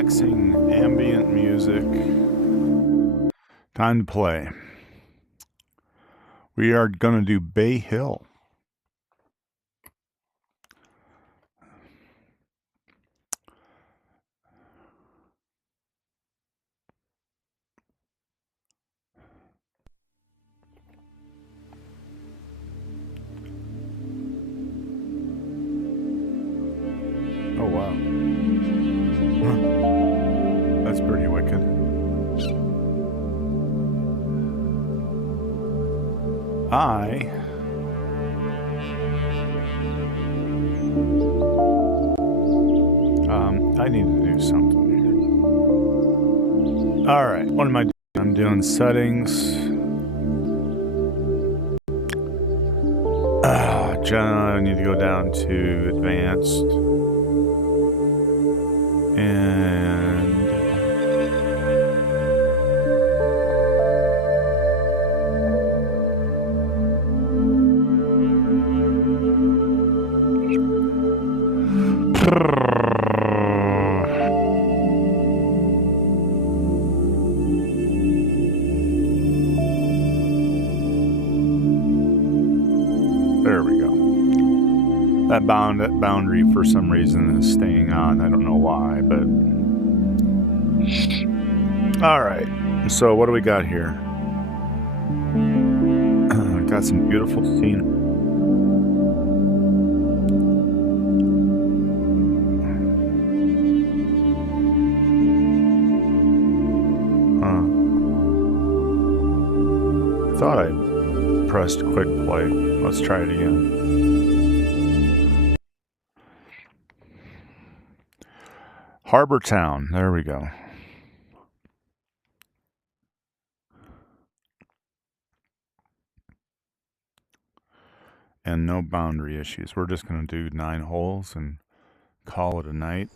relaxing ambient music. Time to play. We are going to do Bay Hill. Oh, wow. That's pretty wicked. I need to do something here. All right, what am I doing? I'm doing settings. I need to go down to advanced. And there we go. That boundary for some reason is staying on. I don't know why, but all right. So what do we got here? Got some beautiful scenery. I thought I pressed quick play. Let's try it again. Harbor Town. There we go. And no boundary issues. We're just going to do 9 holes and call it a night.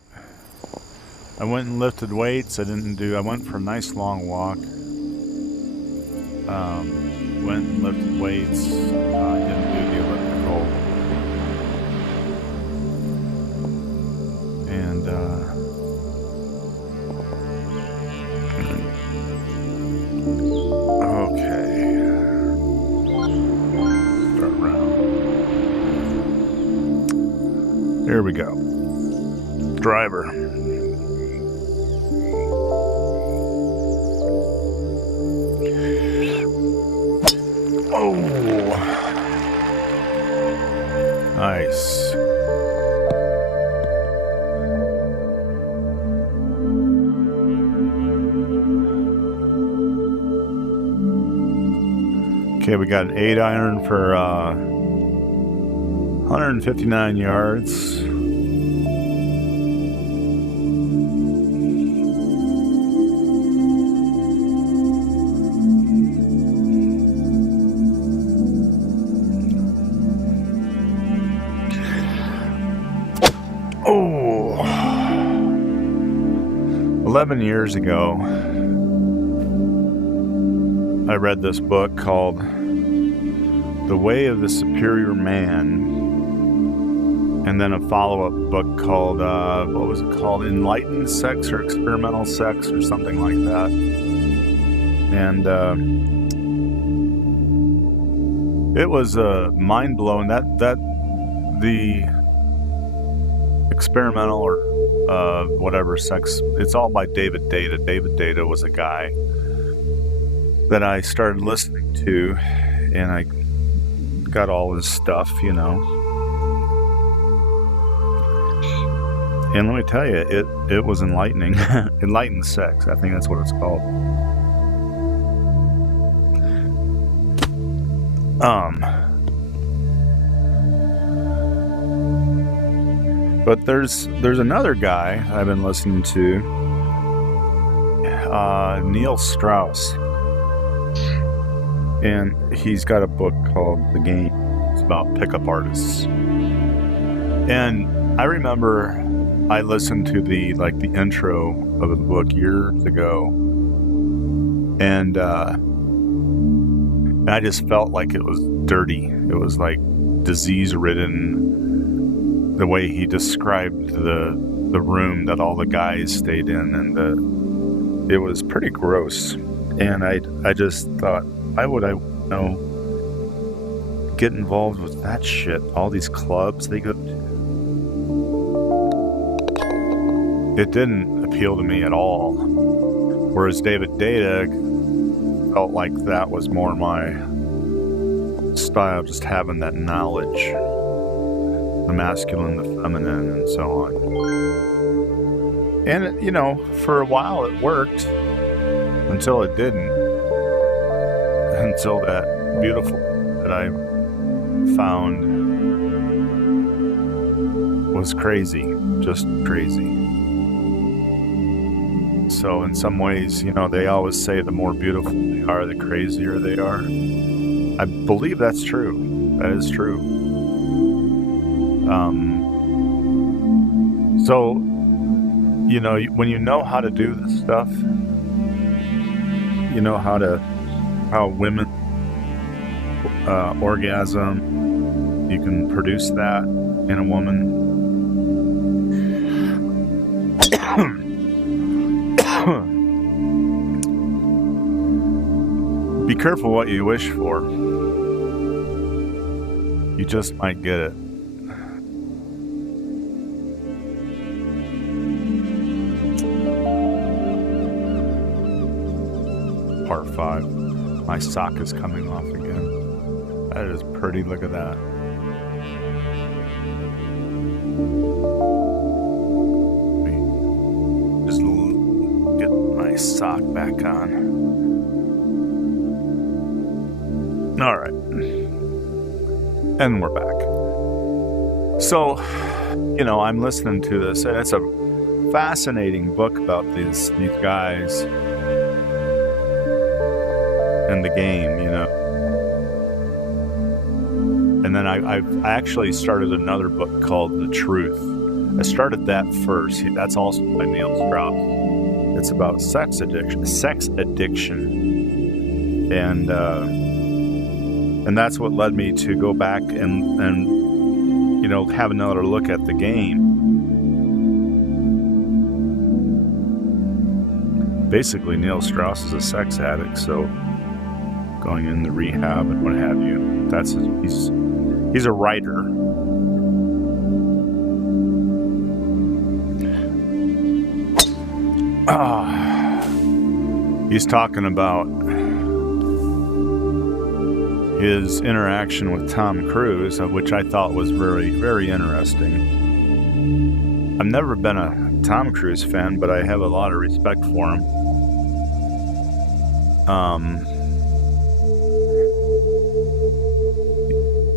I went and lifted weights. I went for a nice long walk. Went and lifted weights. Didn't do the elliptical. And okay. Start round. There we go. Driver. Oh. Nice. Okay, we got an 8-iron for 159 yards. Oh, 11 years ago, I read this book called The Way of the Superior Man, and then a follow-up book called, what was it called? Enlightened Sex or Experimental Sex or something like that. And it was mind-blowing that the experimental or whatever sex, it's all by David Data. David Data was a guy that I started listening to, and I got all his stuff, you know. And let me tell you, it was enlightening. Enlightened Sex, I think that's what it's called. But there's another guy I've been listening to, Neil Strauss, and he's got a book called The Game. It's about pickup artists. And I remember I listened to the intro of the book years ago, and I just felt like it was dirty. It was like disease-ridden. the way he described the room that all the guys stayed in, and it was pretty gross. And I just thought, why would I get involved with that shit? All these clubs they go to. It didn't appeal to me at all. Whereas David Data felt like that was more my style, just having that knowledge, the masculine, the feminine, and so on. And, for a while it worked until it didn't. Until that beautiful that I found was crazy, just crazy. So in some ways, they always say the more beautiful they are, the crazier they are. I believe that's true. That is true. So, when you know how to do this stuff, you know how women orgasm, you can produce that in a woman. Be careful what you wish for. You just might get it. Part 5. My sock is coming off again. That is pretty. Look at that. Just get my sock back on. All right. And we're back. So, I'm listening to this, and it's a fascinating book about these guys and the game, And then I actually started another book called The Truth. I started that first. That's also by Neil Strauss. It's about sex addiction, and that's what led me to go back and have another look at the game. Basically, Neil Strauss is a sex addict, so going into rehab and what have you. He's a writer. He's talking about his interaction with Tom Cruise, which I thought was very, very interesting. I've never been a Tom Cruise fan, but I have a lot of respect for him.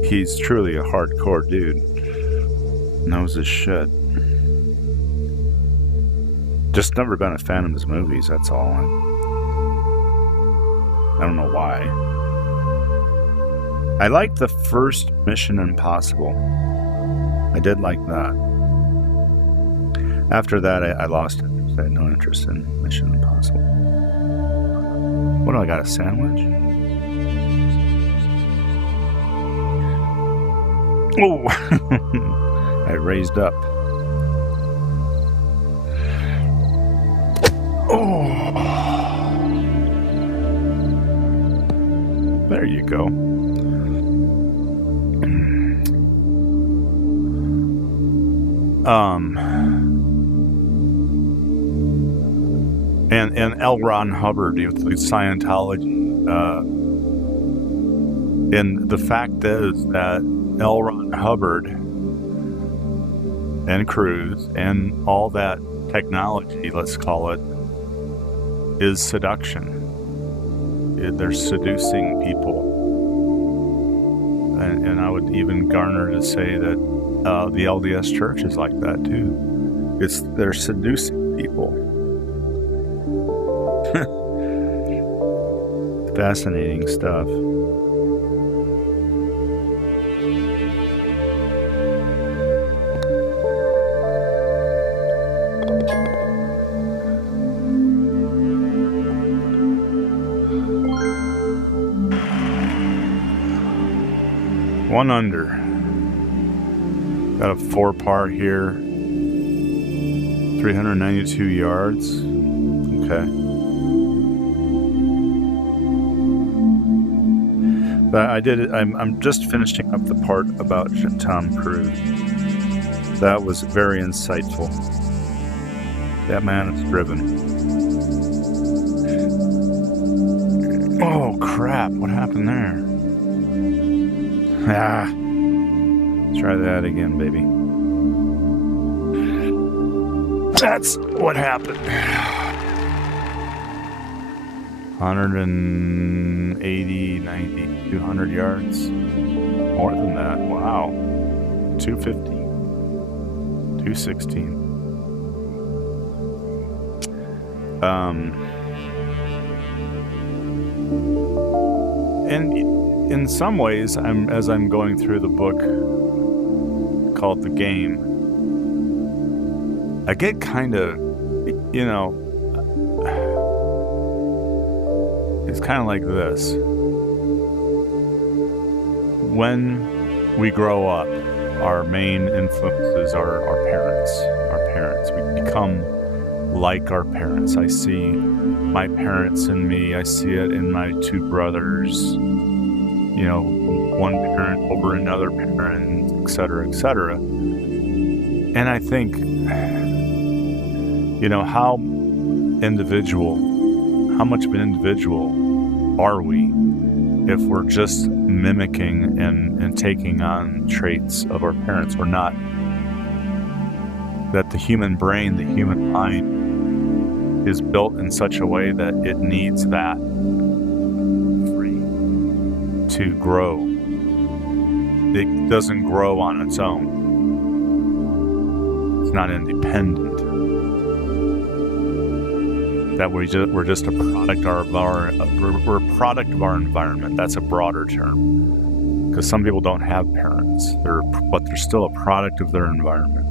He's truly a hardcore dude. Knows his shit. Just never been a fan of his movies, that's all. I don't know why. I liked the first Mission Impossible. I did like that. After that, I lost it. I had no interest in Mission Impossible. What do I got, a sandwich? Oh! I raised up. Oh! There you go. And L. Ron Hubbard with Scientology. And the fact is that L. Ron Hubbard and Cruise and all that technology, let's call it, is seduction. They're seducing people. And I would even garner to say that the LDS Church is like that too. They're seducing people. Fascinating stuff. One under. Got a 4-par here. 392 yards. Okay. But I did it. I'm just finishing up the part about Tom Cruise. That was very insightful. That man is driven. Oh crap! What happened there? Ah. Try that again, baby. That's what happened. 180, 90, 200 yards. More than that. Wow. 250. 216. And in some ways, as I'm going through the book called The Game, I get kind of, it's kind of like this. When we grow up, our main influences are our parents. We become like our parents. I see my parents in me. I see it in my 2 brothers. One parent over another parent, et cetera, et cetera. And I think, how much of an individual are we if we're just mimicking and taking on traits of our parents? We're not. That the human brain, the human mind, is built in such a way that it needs that to grow. It doesn't grow on its own. It's not independent. That we're just a product of we're a product of our environment. That's a broader term, because some people don't have parents. But they're still a product of their environment.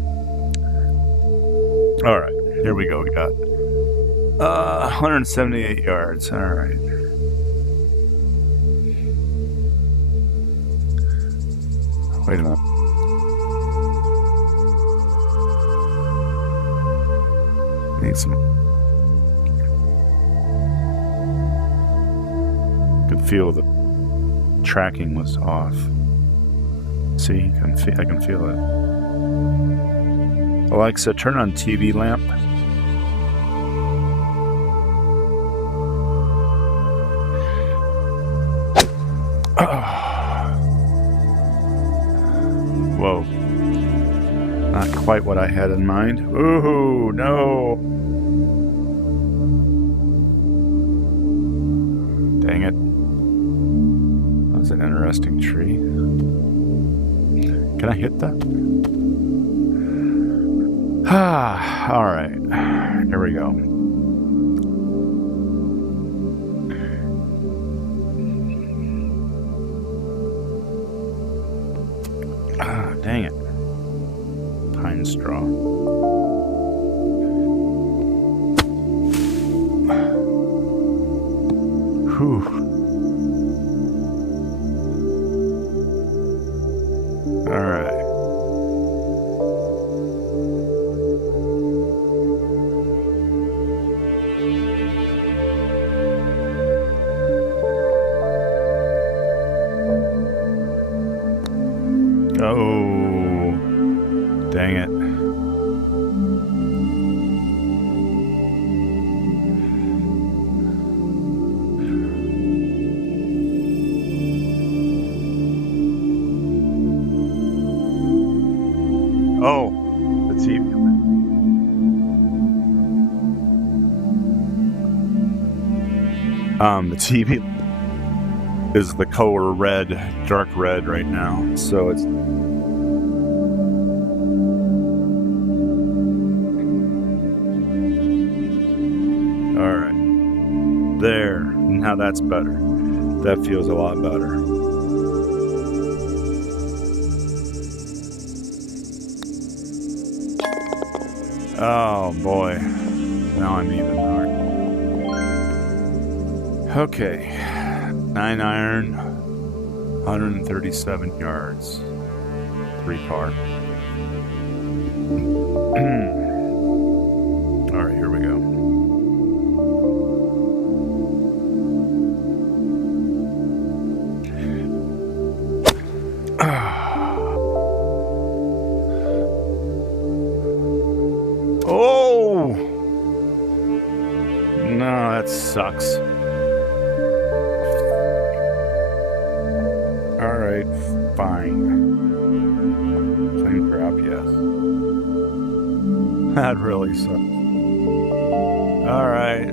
All right, here we go. We got 178 yards. All right. Wait a minute. Need some. Could feel the tracking was off. See, I can feel it. Alexa, turn on TV lamp. Whoa. Not quite what I had in mind. Ooh, no. Dang it. That was an interesting tree. Can I hit that? All right. Here we go. Dang it. Pine straw. Whew. All right. Oh, dang it. Oh, the TV. The TV is the color red, dark red right now, so it's all right. There, now that's better. That feels a lot better. Oh boy, now I'm even. All right. Okay, 9 iron, 137 yards, 3 par. All right, here we go. Oh! No, that sucks. Alright, fine. Same crap, yes. That really sucks. Alright.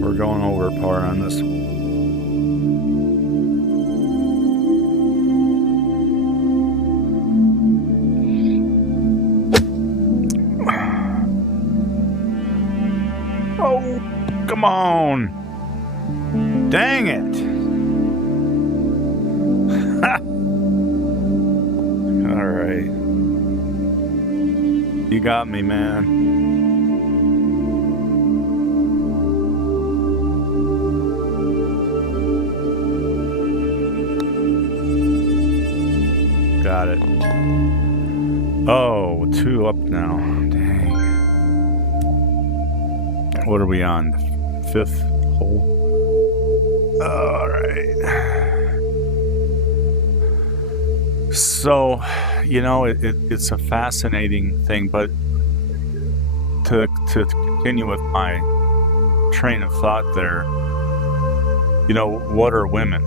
We're going over par on this one. Oh, come on. Dang it. All right. You got me, man. Got it. Oh, 2 up now. Dang. What are we on? The 5th hole? All right. So, it's a fascinating thing, but to continue with my train of thought there, what are women?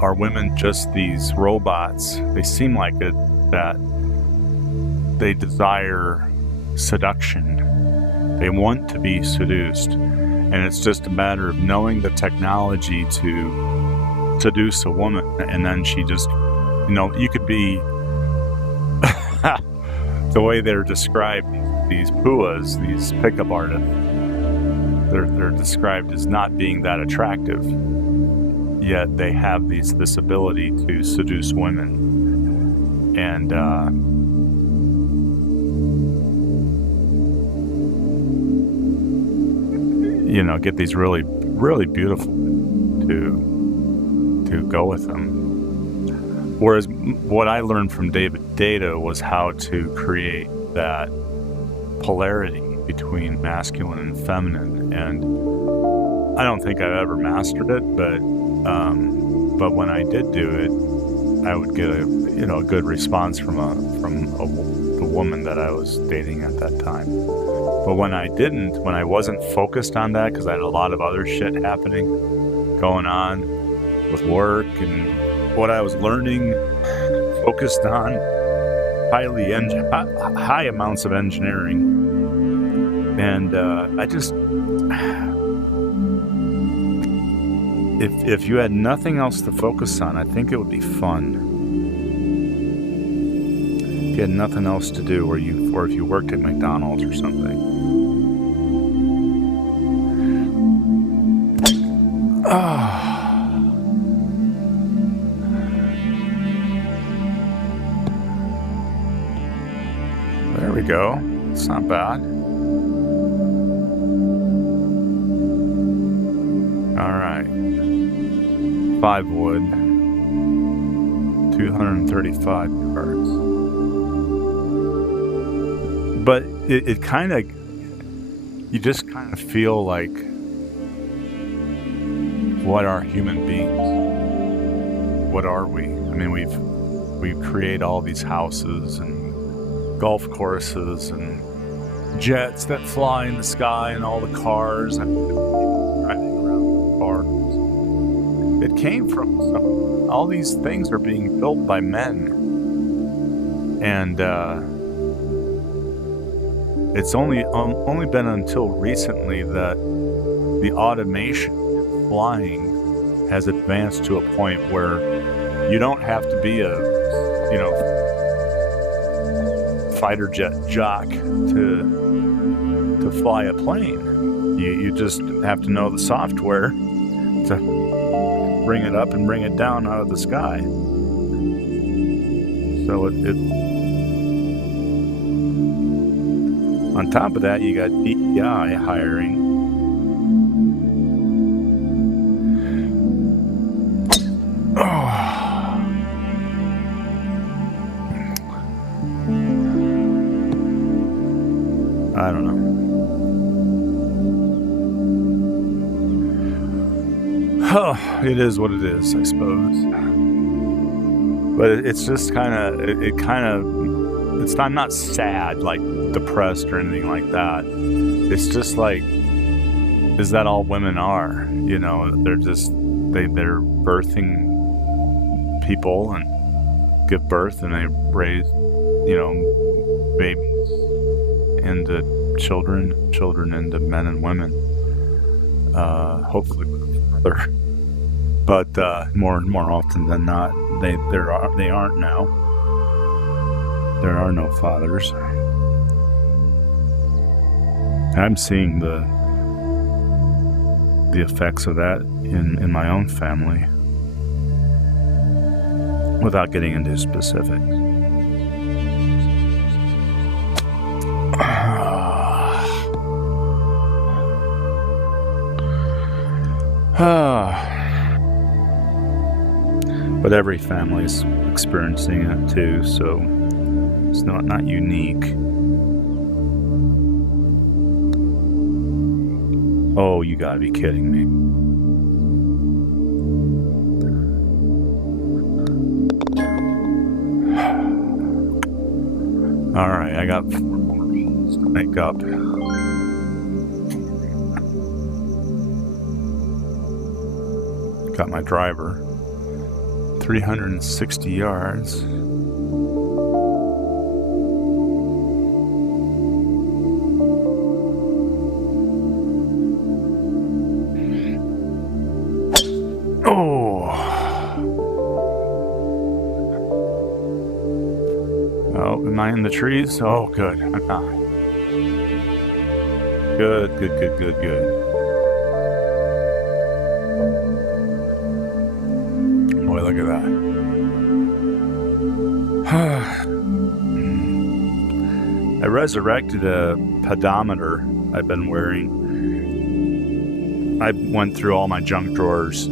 Are women just these robots? They seem like it, that they desire seduction. They want to be seduced. And it's just a matter of knowing the technology to seduce a woman. And then she just, you could be, the way they're described, these puas, these pickup artists, they're described as not being that attractive. Yet they have this ability to seduce women. And, get these really, really beautiful to go with them. Whereas what I learned from David Data was how to create that polarity between masculine and feminine. And I don't think I've ever mastered it, but when I did do it, I would get a good response from the woman that I was dating at that time. But when I wasn't focused on that, because I had a lot of other shit happening, going on with work and what I was learning, focused on high amounts of engineering, and I just, if you had nothing else to focus on, I think it would be fun. If you had nothing else to do, or if you worked at McDonald's or something. There we go. It's not bad. All right. 5 wood. 235 yards. But it kind of, you just kind of feel like, what are human beings? What are we? I mean, we create all these houses and golf courses and jets that fly in the sky and all the cars and people driving around the cars. It came from all these things are being built by men, and it's only been until recently that the automation flying has advanced to a point where you don't have to be a fighter jet jock to fly a plane. You just have to know the software to bring it up and bring it down out of the sky. So it on top of that, you got DEI hiring. I don't know. Oh, it is what it is, I suppose. But it's just kind of, I'm not sad, like depressed or anything like that. It's just like, is that all women are? You know, they're birthing people and give birth, and they raise, babies into children into men and women. Hopefully with a father. But more often than not, they aren't now. There are no fathers. I'm seeing the effects of that in my own family, without getting into specifics. But every family's experiencing it too, so it's not unique. Oh, you gotta be kidding me. Alright, I got 4 more things to make up. Got my driver. 360 yards. Oh, am I in the trees? Oh, good. I'm not. Good. Boy, look at that. I resurrected a pedometer I've been wearing. I went through all my junk drawers,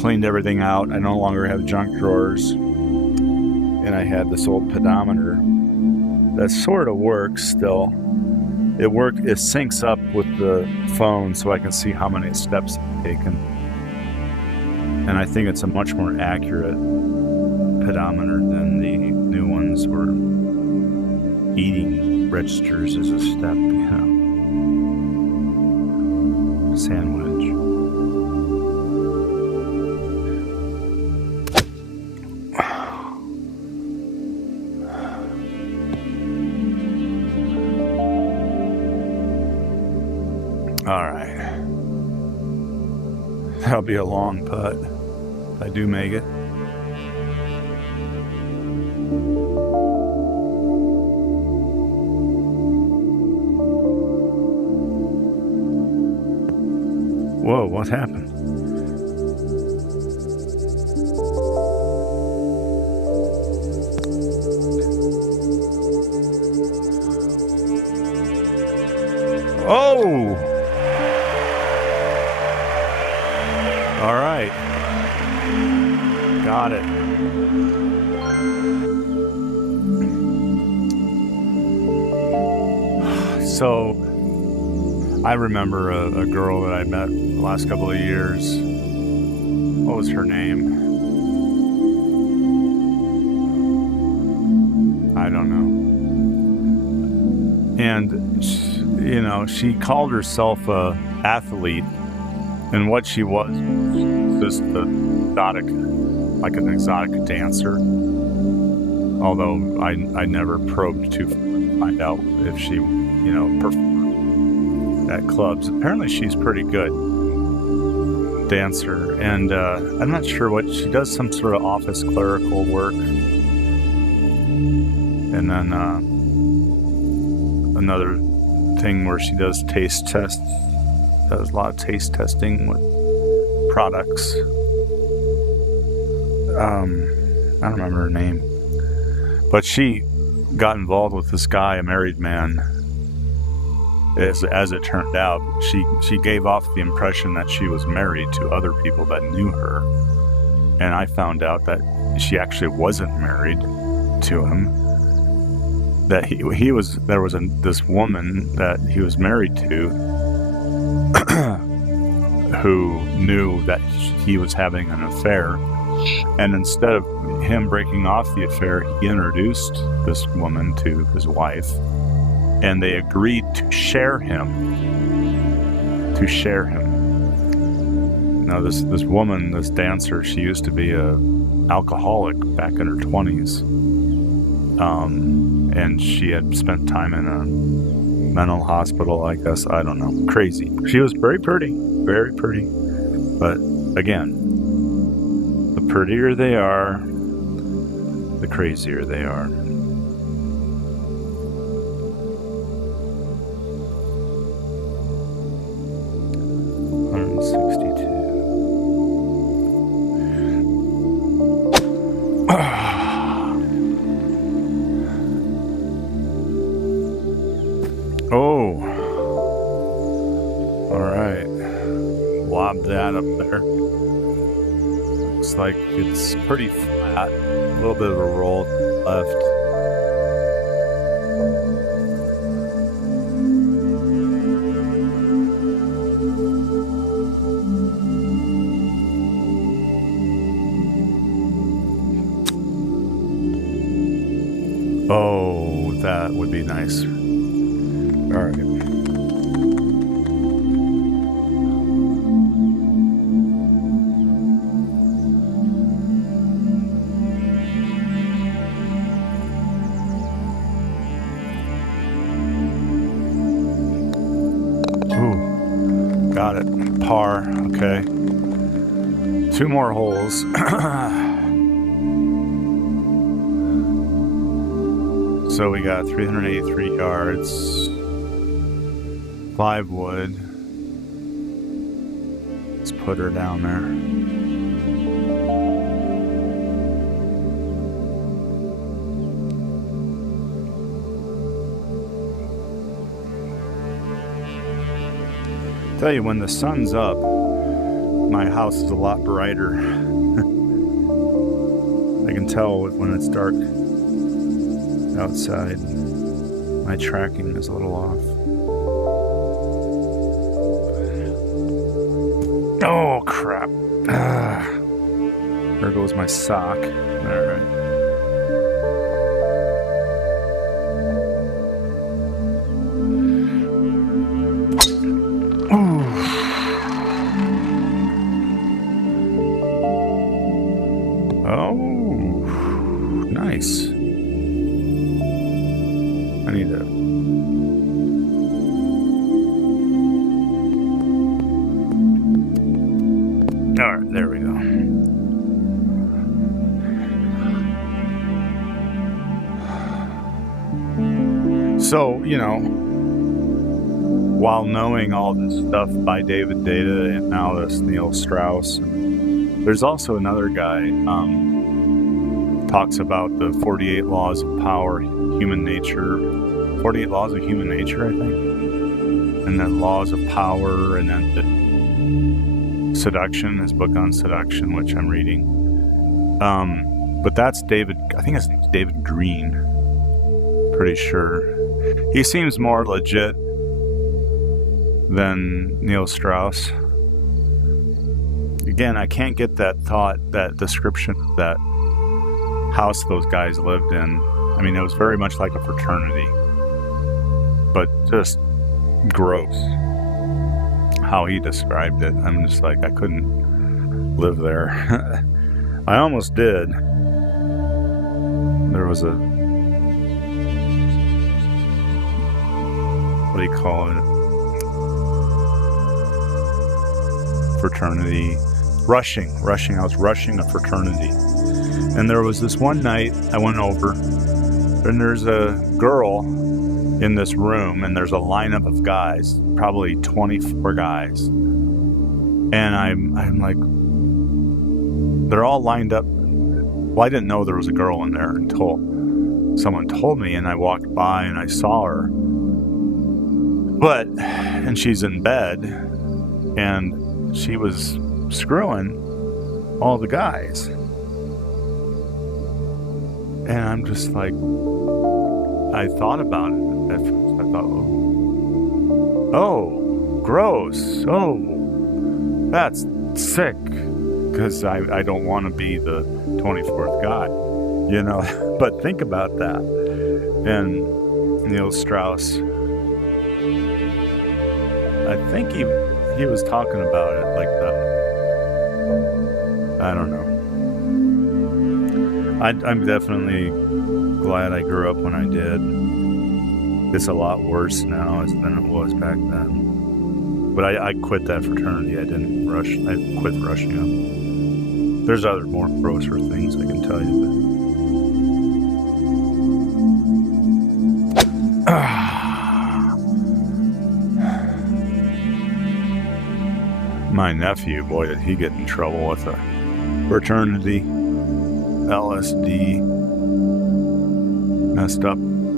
cleaned everything out. I no longer have junk drawers. And I had this old pedometer that sort of works still. It syncs up with the phone so I can see how many steps I've taken. And I think it's a much more accurate pedometer than the new ones where eating registers as a step, sandwich. All right. That'll be a long putt if I do make it. Whoa, what happened? Oh! All right. Got it. So, I remember a girl that I met the last couple of years. What was her name? I don't know. And, she called herself a athlete. And what she was just an exotic dancer. Although I never probed to find out if she, performed at clubs. Apparently she's pretty good dancer. And I'm not sure what she does, some sort of office clerical work. And then another thing where she does taste tests. Does a lot of taste testing with products. I don't remember her name. But she got involved with this guy, a married man. As it turned out, she gave off the impression that she was married to other people that knew her. And I found out that she actually wasn't married to him. that there was this woman that he was married to who knew that he was having an affair, and instead of him breaking off the affair, he introduced this woman to his wife, and they agreed to share him. Now this woman, this dancer, she used to be a alcoholic back in her 20s, and she had spent time in a mental hospital, I guess. I don't know. Crazy. She was very pretty, but again, the prettier they are, the crazier they are. Oh, all right. Lob that up there. Looks like it's pretty flat. A little bit of a roll left. Oh, that would be nice. All right. Ooh, got it. Par. Okay. 2 more holes. So we got 383 yards. 5 wood. Let's put her down there. Tell you, when the sun's up, my house is a lot brighter. I can tell when it's dark outside. My tracking is a little off. Oh, crap. There goes my sock. All right. Ooh. Oh, nice. I need to... All right, there we go. So, you know, while knowing all this stuff by David Data and now this Neil Strauss, there's also another guy talks about the 48 laws of power, human nature, 48 laws of human nature, I think, and then laws of power, and then the seduction, his book on seduction, which I'm reading. But that's David, I think his name's David Green, pretty sure. He seems more legit than Neil Strauss. Again, I can't get that thought, that description of that house those guys lived in. I mean, it was very much like a fraternity, but just gross how he described it. I'm just like, I couldn't live there. I almost did. There was a, what do you call it? Fraternity. Rushing. I was rushing a fraternity. And there was this one night I went over, and there's a girl in this room, and there's a lineup of guys, probably 24 guys. And I'm like, they're all lined up. Well, I didn't know there was a girl in there until someone told me, and I walked by and I saw her. And she's in bed, and she was screwing all the guys. And I'm just like, I thought about it at first. I thought, oh, gross. Oh, that's sick. Because I don't want to be the 24th guy, you know. But think about that. And Neil Strauss, I think he was talking about it like that. I don't know. I'm definitely glad I grew up when I did. It's a lot worse now than it was back then. But I quit that fraternity. I didn't rush. I quit rushing them. There's other more grosser things I can tell you. My nephew, boy, did he get in trouble with a fraternity. LSD.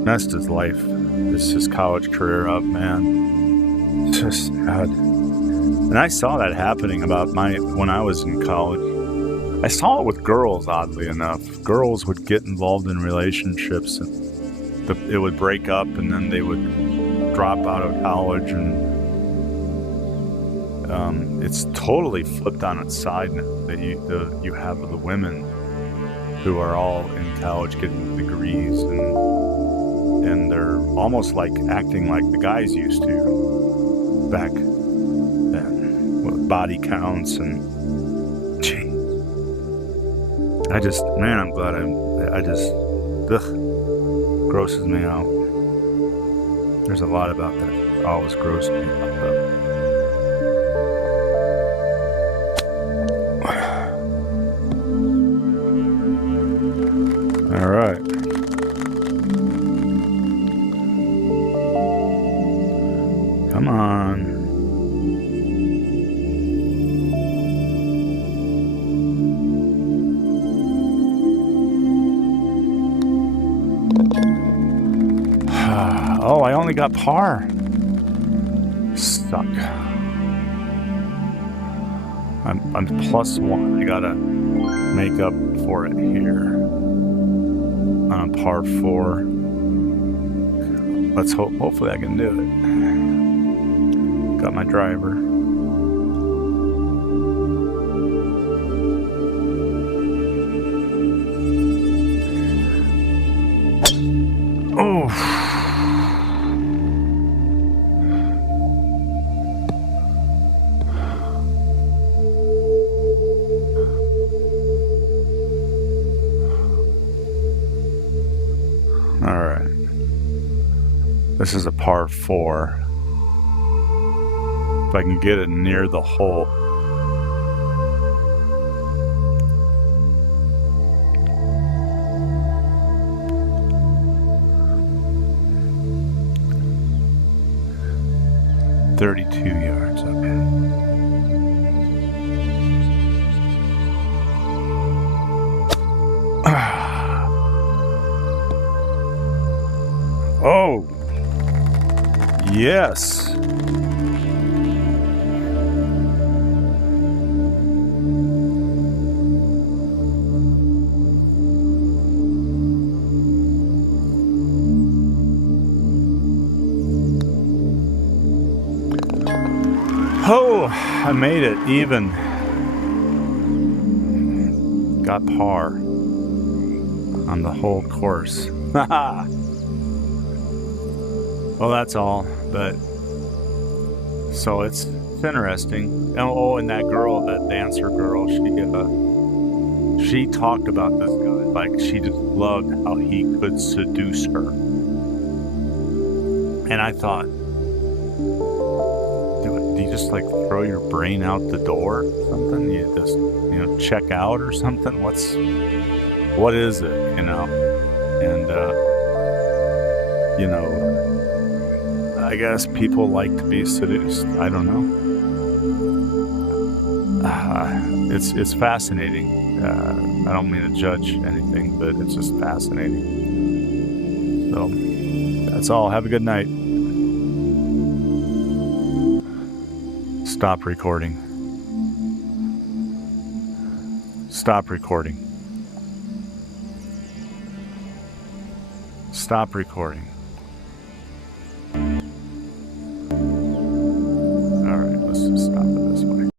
Messed his life, his college career up, man. It's just sad. And I saw that happening when I was in college. I saw it with girls, oddly enough. Girls would get involved in relationships, and it would break up, and then they would drop out of college, and it's totally flipped on its side now. That you have the women who are all in college getting degrees, and they're almost like acting like the guys used to back then, with body counts and. Gee. I'm glad grosses me out. There's a lot about that always grosses me out. All right. Come on. Oh, I only got par. Suck. I'm +1. I gotta make up for it here. On a par 4. Let's hope. Hopefully I can do it. Got my driver. Oh. This is a par 4. If I can get it near the hole. $32 yards, okay. Oh! Yes. Oh, I made it even. Got par on the whole course. Haha. Well, that's all, but so it's interesting. Oh, and that girl, that dancer girl, she talked about this guy, like she just loved how he could seduce her. And I thought, do you just like throw your brain out the door or something? You just, check out or something? What is it, And, I guess people like to be seduced. I don't know. It's fascinating. I don't mean to judge anything, but it's just fascinating. So that's all. Have a good night. Stop recording. Stop recording. Stop. stop recording.